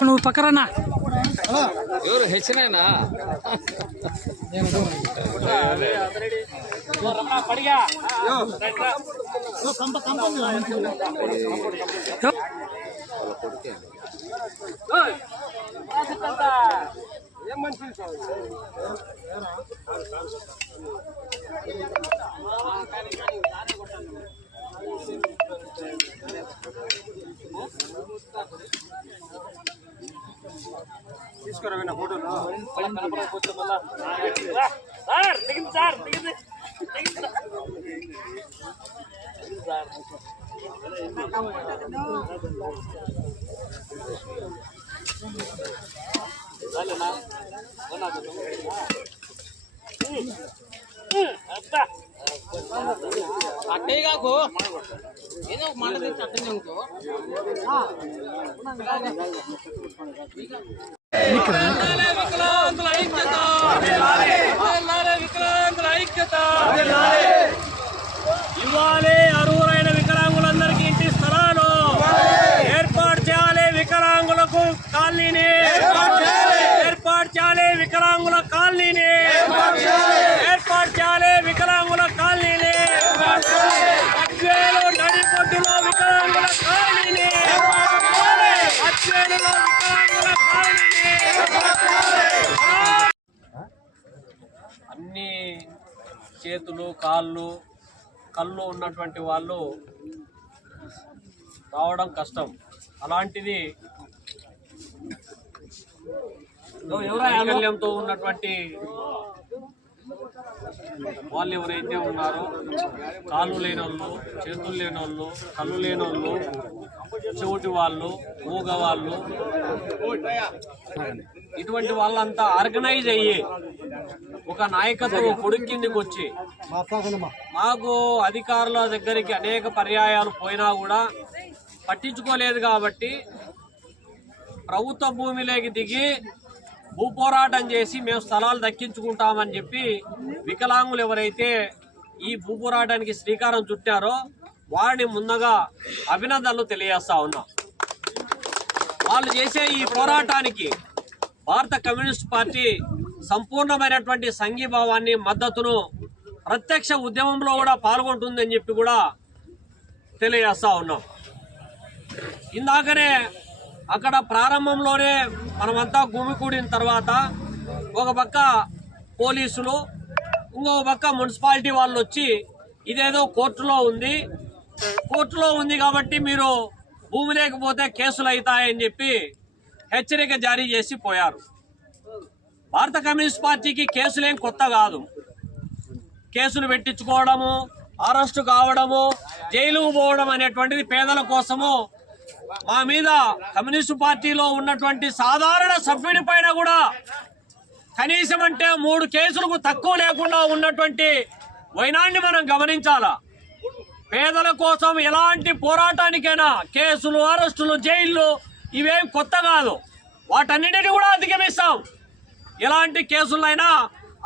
ಮಾಡ್ಸೋಣ ಉಪಕರಣ ಇವರು ಹೆಚ್ಚಿನ ಪಡಿಯ ఎవరు హెచ్నేనా సార్ దిగింది సార్ దిగింది దిగింది. అబ్బా. అట్టే కాకు ఏదో ఒక మాట తెచ్చి అట్టనే ఇంకో ఇవ్వాలి అన్ని చేతులు కాళ్ళు కళ్ళు ఉన్నటువంటి వాళ్ళు రావడం కష్టం. అలాంటిది వైకల్యంతో ఉన్నటువంటి వాళ్ళు ఎవరైతే ఉన్నారో కాళ్ళు లేని వాళ్ళు చేతులు లేని వాళ్ళు కళ్ళు లేని వాళ్ళు చెవిటి వాళ్ళు మూగ వాళ్ళు ఇటువంటి వాళ్ళంతా ఆర్గనైజ్ అయ్యి ఒక నాయకత్వం కొడుక్కిందికి వచ్చి మాకు అధికారుల దగ్గరికి అనేక పర్యాయాలు పోయినా కూడా పట్టించుకోలేదు కాబట్టి ప్రభుత్వ భూమిలోకి దిగి భూపోరాటం చేసి మేము స్థలాలు దక్కించుకుంటామని చెప్పి వికలాంగులు ఎవరైతే ఈ భూపోరాటానికి శ్రీకారం చుట్టారో వారిని ముందుగా అభినందనలు తెలియజేస్తా ఉన్నాం. వాళ్ళు చేసే ఈ పోరాటానికి భారత కమ్యూనిస్ట్ పార్టీ సంపూర్ణమైనటువంటి సంఘీభావాన్ని మద్దతును ప్రత్యక్ష ఉద్యమంలో కూడా పాల్గొంటుందని చెప్పి కూడా తెలియజేస్తా ఉన్నాం. ఇందాకనే అక్కడ ప్రారంభంలోనే మనమంతా గుమికూడిన తర్వాత ఒక పక్క పోలీసులు ఇంకొక పక్క మున్సిపాలిటీ వాళ్ళు వచ్చి ఇదేదో కోర్టులో ఉంది. కోర్టులో ఉంది కాబట్టి మీరు భూమి లేకపోతే కేసులు అవుతాయని చెప్పి హెచ్చరిక జారీ చేసి పోయారు. భారత కమ్యూనిస్ట్ పార్టీకి కేసులేం కొత్త కాదు. కేసులు పెట్టించుకోవడము అరెస్టు కావడము జైలుకు పోవడం అనేటువంటిది పేదల కోసము మా మీద కమ్యూనిస్టు పార్టీలో ఉన్నటువంటి సాధారణ సభ్యుని పైన కూడా కనీసం అంటే మూడు కేసులకు తక్కువ లేకుండా ఉన్నటువంటి వైనాన్ని మనం గమనించాలా? పేదల కోసం ఎలాంటి పోరాటానికైనా కేసులు అరెస్టులు జైళ్ళు ఇవేం కొత్త కాదు. వాటన్నిటిని కూడా అధిగమిస్తాం. ఎలాంటి కేసులైనా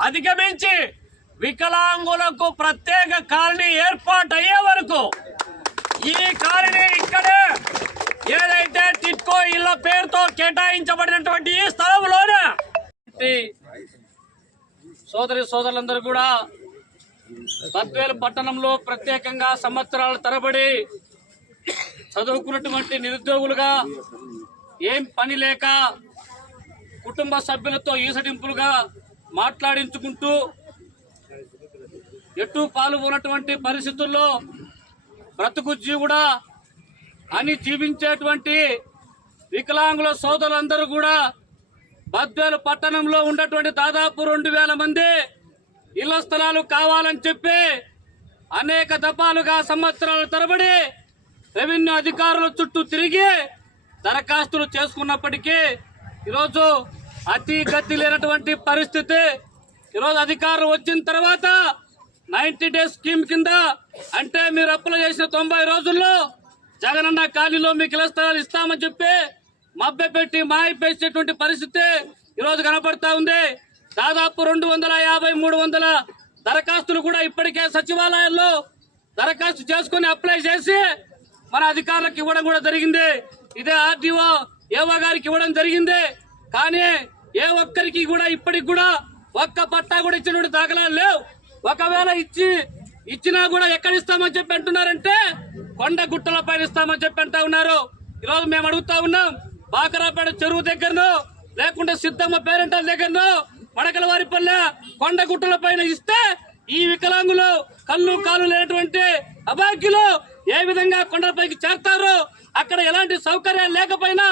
అధిగమించి వికలాంగులకు ప్రత్యేక కాలనీ ఏర్పాటు అయ్యే వరకు ఈ కాలనీ ఇక్కడే ఏదైతే టిట్కో ఇళ్ళ పేరుతో కేటాయించబడినటువంటి ఈ స్థలంలోనే సోదరి సోదరులందరూ కూడా బద్వేలు పట్టణంలో ప్రత్యేకంగా సంవత్సరాల తరబడి చదువుకున్నటువంటి నిరుద్యోగులుగా ఏం పని లేక కుటుంబ సభ్యులతో ఈసడింపులుగా మాట్లాడించుకుంటూ ఎటు పాలు ఉన్నటువంటి పరిస్థితుల్లో బ్రతుకు జీవుడా అని జీవించేటువంటి వికలాంగుల సోదరులందరూ కూడా బద్వేలు పట్టణంలో ఉన్నటువంటి దాదాపు రెండు వేల మంది ఇళ్ళ స్థలాలు కావాలని చెప్పి అనేక దఫాలుగా సంవత్సరాల తరబడి రెవెన్యూ అధికారుల చుట్టూ తిరిగి దరఖాస్తులు చేసుకున్నప్పటికీ ఈరోజు అతి గతి లేనటువంటి పరిస్థితి. ఈరోజు అధికారులు వచ్చిన తర్వాత నైన్టీ డేస్ స్కీమ్ కింద అంటే మీరు అప్లై చేసిన తొంభై రోజుల్లో జగనన్న ఖాళీలో మీకు ఇళ్ళ స్థలాలు ఇస్తామని చెప్పి మభ్య పెట్టి మాయిపేసేటువంటి పరిస్థితి ఈరోజు కనపడతా ఉంది. దాదాపు రెండు వందల యాభై మూడు వందల దరఖాస్తులు కూడా ఇప్పటికే సచివాలయాల్లో దరఖాస్తు చేసుకుని అప్లై చేసి మన అధికారులకు ఇవ్వడం కూడా జరిగింది. ఇదే ఆర్డీఓ ఏవో గారికి ఇవ్వడం జరిగింది. కానీ ఏ ఒక్కరికి కూడా ఇప్పటికి కూడా ఒక్క పట్టా కూడా ఇచ్చినటువంటి దాఖలాలు లేవు. ఒకవేళ ఇచ్చి ఇచ్చినా కూడా ఎక్కడ ఇస్తామని చెప్పి అంటున్నారంటే కొండ గుట్టల పైన ఇస్తామని చెప్పి అంటా ఉన్నారు. ఈరోజు మేము అడుగుతా ఉన్నాం బాకరాపేట చెరువు దగ్గరనో లేకుంటే సిద్ధమ్మ పేరెంటల దగ్గరనో మడకల వారిపల్లె కొండ గుట్టల పైన ఇస్తే ఈ వికలాంగులు కళ్ళు కాలు లేనటువంటి అభాగ్యులు ఏ విధంగా కొండలపైకి చేరతారు అక్కడ ఎలాంటి సౌకర్యాలు లేకపోయినా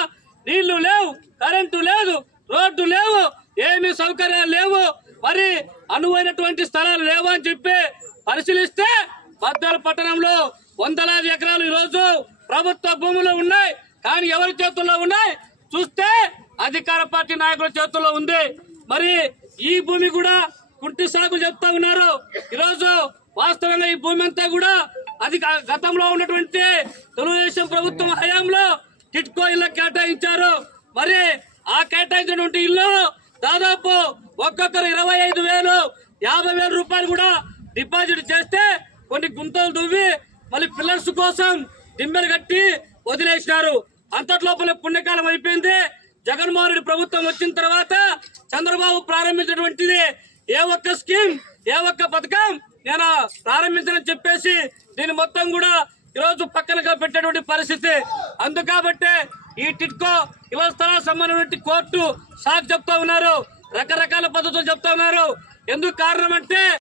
నీళ్ళు లేవు కరెంటు లేదు రోడ్డు లేవు ఏమి సౌకర్యాలు లేవు మరి అనువైనటువంటి స్థలాలు లేవు అని చెప్పి పరిశీలిస్తే పద్దాల పట్టణంలో వందలాది ఎకరాలు ఈరోజు ప్రభుత్వ భూములు ఉన్నాయి కానీ ఎవరి చేతుల్లో ఉన్నాయి? చూస్తే అధికార పార్టీ నాయకుల చేతుల్లో ఉంది. మరి ఈ భూమి కూడా కుంటి సాగు చెప్తా ఉన్నారు. ఈరోజు వాస్తవంగా ఈ భూమి అంతా కూడా అది గతంలో ఉన్నటువంటి తెలుగుదేశం ప్రభుత్వం హయాంలో టిట్కో ఇళ్ళ కేటాయించారు. మరి ఆ కేటాయించినటువంటి ఇల్లు దాదాపు ఒక్కొక్కరు ఇరవై ఐదు వేలు యాభై వేల రూపాయలు కూడా డిపాజిట్ చేస్తే కొన్ని గుంతలు దువ్వి మళ్ళీ పిల్లర్స్ కోసం దిమ్మెలు కట్టి వదిలేసినారు. అంతట్లోపల పుణ్యకాలం అయిపోయింది. జగన్మోహన్ రెడ్డి ప్రభుత్వం వచ్చిన తర్వాత చంద్రబాబు ప్రారంభించినటువంటిది ఏ ఒక్క స్కీమ్ ఏ ఒక్క పథకం నేను ప్రారంభించని చెప్పేసి దీన్ని మొత్తం కూడా ఈరోజు పక్కనగా పెట్టేటువంటి పరిస్థితి. అందుకాబట్టే ఈ టిట్కో ఇళ్ళ స్థలా సంబంధించిన కోర్టు సాకు చెప్తా ఉన్నారు. రకరకాల పద్ధతులు చెప్తా ఉన్నారు. ఎందుకు కారణం అంటే